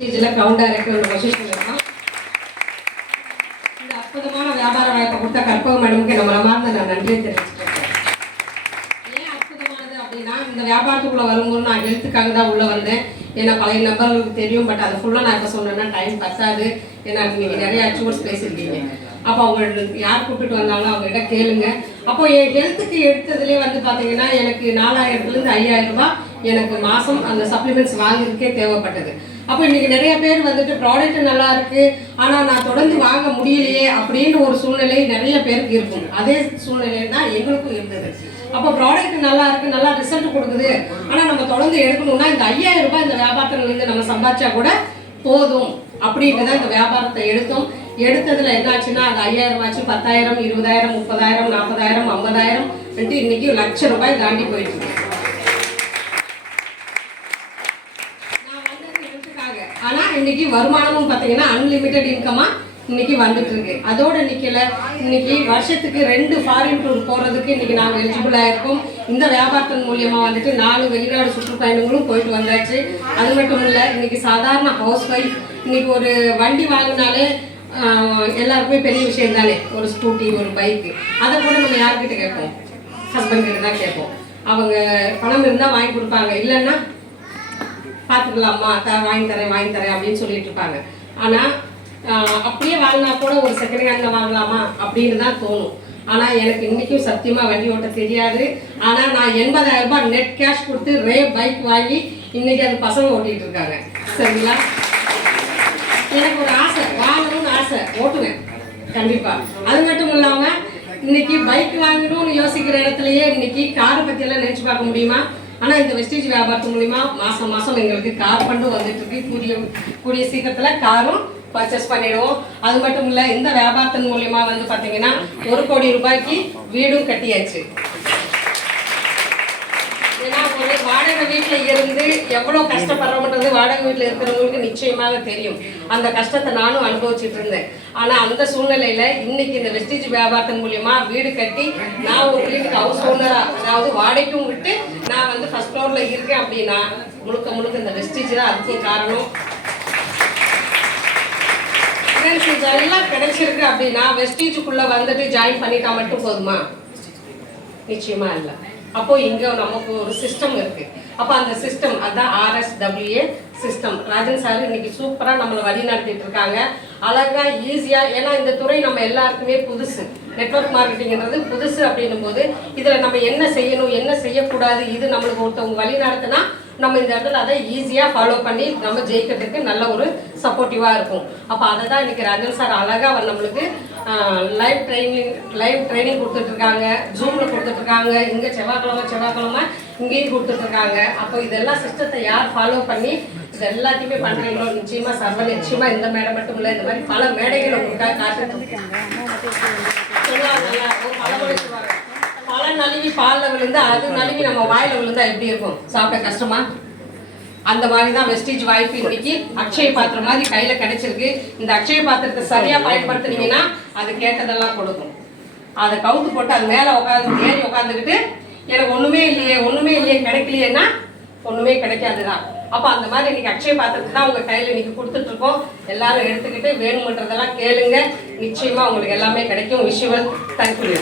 ஸ்டேஜில் க்ரௌண்டாக இருக்கிற ஒரு பொசிஷன் இருக்கும். இந்த அற்புதமான வியாபார வாய்ப்பை கொடுத்த கற்பக மேடமுக்கு நம்ம மனமார்ந்த நான் நன்றியை தெரிவிச்சுக்கிறேன். ஏன் அற்புதமானது அப்படின்னா, இந்த வியாபாரத்துக்குள்ளே வரும்போது நான் ஹெல்த்துக்காக தான் உள்ளே வந்தேன். ஏன்னா பழைய நபர்களுக்கு தெரியும், பட் அதை ஃபுல்லாக நான் இப்போ சொன்னேன்னா டைம் பத்தாது. ஏன்னா நீங்கள் நிறைய அச்சீவ்மெண்ட்ஸ் பேசியிருக்கீங்க. அப்போ அவங்க யார் கூப்பிட்டு வந்தாலும் அவங்ககிட்ட கேளுங்க. அப்போ என் ஹெல்த்துக்கு எடுத்ததுலேயே வந்து பார்த்தீங்கன்னா எனக்கு 4000லேருந்து 5000 ரூபாய் எனக்கு மாதம் அந்த சப்ளிமெண்ட்ஸ் வாங்குறதுக்கே தேவைப்பட்டது. அப்போ இன்றைக்கி நிறைய பேர் வந்துட்டு ப்ராடக்ட் நல்லா இருக்குது, ஆனால் நான் தொடர்ந்து வாங்க முடியலையே அப்படின்னு ஒரு சூழ்நிலை நிறைய பேருக்கு இருக்கும். அதே சூழ்நிலை தான் எங்களுக்கும் இருந்தது. அப்போ ப்ராடக்ட் நல்லா இருக்குது, நல்லா ரிசல்ட் கொடுக்குது, ஆனால் நம்ம தொடர்ந்து எடுக்கணும்னா இந்த 5000 ரூபாய் இந்த வியாபாரத்துலேருந்து நம்ம சம்பாதிச்சா கூட போதும் அப்படின்ட்டு தான் இந்த வியாபாரத்தை எடுத்தோம். எடுத்ததில் என்னாச்சுன்னா அந்த 5000 ஆச்சு, 10,000, 20,000, 30,000, 40,000, 50,000 இன்னைக்கு 1,00,000 ரூபாய் தாண்டி போயிட்டு இருக்கு. நான் வந்தது ஹெல்த்துக்காக, ஆனால் இன்னைக்கு வருமானமும் பார்த்தீங்கன்னா அன்லிமிட்டெட் இன்கமா இன்னைக்கு வந்துட்டு இருக்கு. அதோட நிக்கல, இன்னைக்கு வருஷத்துக்கு 2 ஃபாரின் டூர் போறதுக்கு இன்னைக்கு நாங்கள் எலிஜிபிள் ஆயிருக்கோம். இந்த வியாபாரத்தின் மூலியமா வந்துட்டு 4 வெளிநாடு சுற்றுப்பயணங்களும் போயிட்டு வந்தாச்சு. அது மட்டும் இல்லை, இன்னைக்கு சாதாரண ஹவுஸ் ஒய்ஃப் இன்னைக்கு ஒரு வண்டி வாங்கினாலே எல்லாருக்குமே பெரிய விஷயம் தானே. ஒரு ஸ்கூட்டி, ஒரு பைக்கு, அதை கூட நம்ம யார்கிட்ட கேட்போம்? ஹஸ்பண்ட் கிட்ட தான் கேட்போம். அவங்க பணம் இருந்தால் வாங்கி கொடுப்பாங்க, இல்லைன்னா பார்த்துக்கலாமா, வாங்கி தரேன் அப்படின்னு சொல்லிட்டு இருப்பாங்க. ஆனால் அப்படியே வாங்கினா கூட ஒரு செகண்ட் ஹேண்டில் வாங்கலாமா அப்படின்னு தான் தோணும். ஆனால் எனக்கு இன்றைக்கும் சத்தியமாக வண்டி ஓட்ட தெரியாது. ஆனால் நான் 80,000 ரூபாய் நெட் கேஷ் கொடுத்து பைக் வாங்கி இன்றைக்கி அது பசங்க ஓட்டிகிட்டு இருக்காங்க. சரிங்களா? எனக்கு ஒரு ஆசை, வாங்கணும்னு ஆசை, ஓட்டுவேன் கண்டிப்பாக. அது மட்டும் இல்லாமல் இன்னைக்கு பைக் வாங்கணும்னு யோசிக்கிற இடத்துலையே இன்னைக்கு காரை பற்றியெல்லாம் நினச்சி பார்க்க முடியுமா? ஆனால் இந்த வெஸ்டேஜ் வியாபாரத்து மூலிமா மாதம் எங்களுக்கு கார் ஃபண்டும் வந்துட்டு இருக்கு. கூடிய சீக்கிரத்தில் காரும் பர்ச்சேஸ் பண்ணிடுவோம். அது மட்டும் இல்லை, இந்த வியாபாரத்தின் மூலிமா வந்து பார்த்தீங்கன்னா 1 கோடி ரூபாய்க்கு வீடும் கட்டியாச்சு. ஏன்னா ஒரு வாடகை வீட்டில் இருந்து எவ்வளோ கஷ்டப்படுறோம்ன்றது வாடகை வீட்டில் இருக்கிறவங்களுக்கு நிச்சயமாக தெரியும். அந்த கஷ்டத்தை நானும் அனுபவிச்சுட்டு இருந்தேன். ஆனால் அந்த சூழ்நிலையில் இன்னைக்கு இந்த வெஸ்டேஜ் வியாபாரத்தின் மூலியமா வீடு கட்டி நான் ஒரு வீட்டுக்கு ஹவுஸ் ஓனராக, அதாவது வாடகைக்கும் விட்டு நான் வந்து ஃபர்ஸ்ட் ஃப்ளோரில் இருக்கேன் அப்படின்னா முழுக்க இந்த வெஸ்டேஜ் தான் அதுக்கு காரணம். இதெல்லாம் கிடைச்சிருக்கு அப்படின்னா வெஸ்டேஜுக்குள்ளே வந்துட்டு ஜாயின் பண்ணிட்டா மட்டும் போதுமா? நிச்சயமா இல்லை. அப்போ இங்கே நமக்கு ஒரு சிஸ்டம் இருக்கு. அப்போ அந்த சிஸ்டம் அதான் RSWA சிஸ்டம். ராஜன் சார் இன்னைக்கு சூப்பராக நம்மளை வழி நடத்திட்டு இருக்காங்க, அழகா ஈஸியாக. ஏன்னா இந்த துறை நம்ம எல்லாருக்குமே புதுசு, நெட்வொர்க் மார்க்கெட்டிங்கிறது புதுசு. அப்படின்னும் போது இதில் நம்ம என்ன செய்யணும், என்ன செய்யக்கூடாது, இது நம்மளுக்கு ஒருத்தவங்க வழி நடத்தினா நம்ம இந்த இடத்துல அதை ஈஸியாக ஃபாலோ பண்ணி நம்ம ஜெயிக்கிறதுக்கு நல்ல ஒரு சப்போர்ட்டிவாக இருக்கும். அப்போ அதை தான் இன்றைக்கி ராஜன் சார் அழகாக நம்மளுக்கு லைவ் ட்ரைனிங் கொடுத்துட்ருக்காங்க, ஜூமில் கொடுத்துட்ருக்காங்க, இங்கே செவ்வாய்க்கிழமை இங்கேயும் கொடுத்துட்ருக்காங்க. அப்போ இதெல்லாம் சிஸ்டத்தை யார் ஃபாலோ பண்ணி இது எல்லாத்தையுமே பண்ணுறீங்களோ நிச்சயமாக சர்வ நிச்சயமாக இந்த மேடை மட்டும் இல்லை, இந்த மாதிரி பல மேடைகள் உங்களுக்காக காத்துட்டு பல நழுவி பாலில் விழுந்து அது நழுவி நம்ம வாயில் விழுந்தா எப்படி இருக்கும்? சாப்பிட கஷ்டமா? அந்த மாதிரி தான் வெஸ்டேஜ் வாய்ப்பு இன்னைக்கு அக்ஷய பாத்திரம் மாதிரி கையில் கிடைச்சிருக்கு. இந்த அக்ஷய பாத்திரத்தை சரியாக பயன்படுத்தினீங்கன்னா அது கேட்டதெல்லாம் கொடுக்கும். அதை கவுத்து போட்டு அது மேலே ஏறி உட்காந்துக்கிட்டு எனக்கு ஒன்றுமே இல்லையே கிடைக்கலையேன்னா ஒன்றுமே கிடைக்காதுதான். அப்போ அந்த மாதிரி இன்னைக்கு அக்ஷய பாத்திரத்தை தான் உங்கள் கையில் இன்னைக்கு கொடுத்துட்ருக்கோம். எல்லாரும் எடுத்துக்கிட்டு வேணுமன்றதெல்லாம் கேளுங்க, நிச்சயமாக உங்களுக்கு எல்லாமே கிடைக்கும். Visual thank you.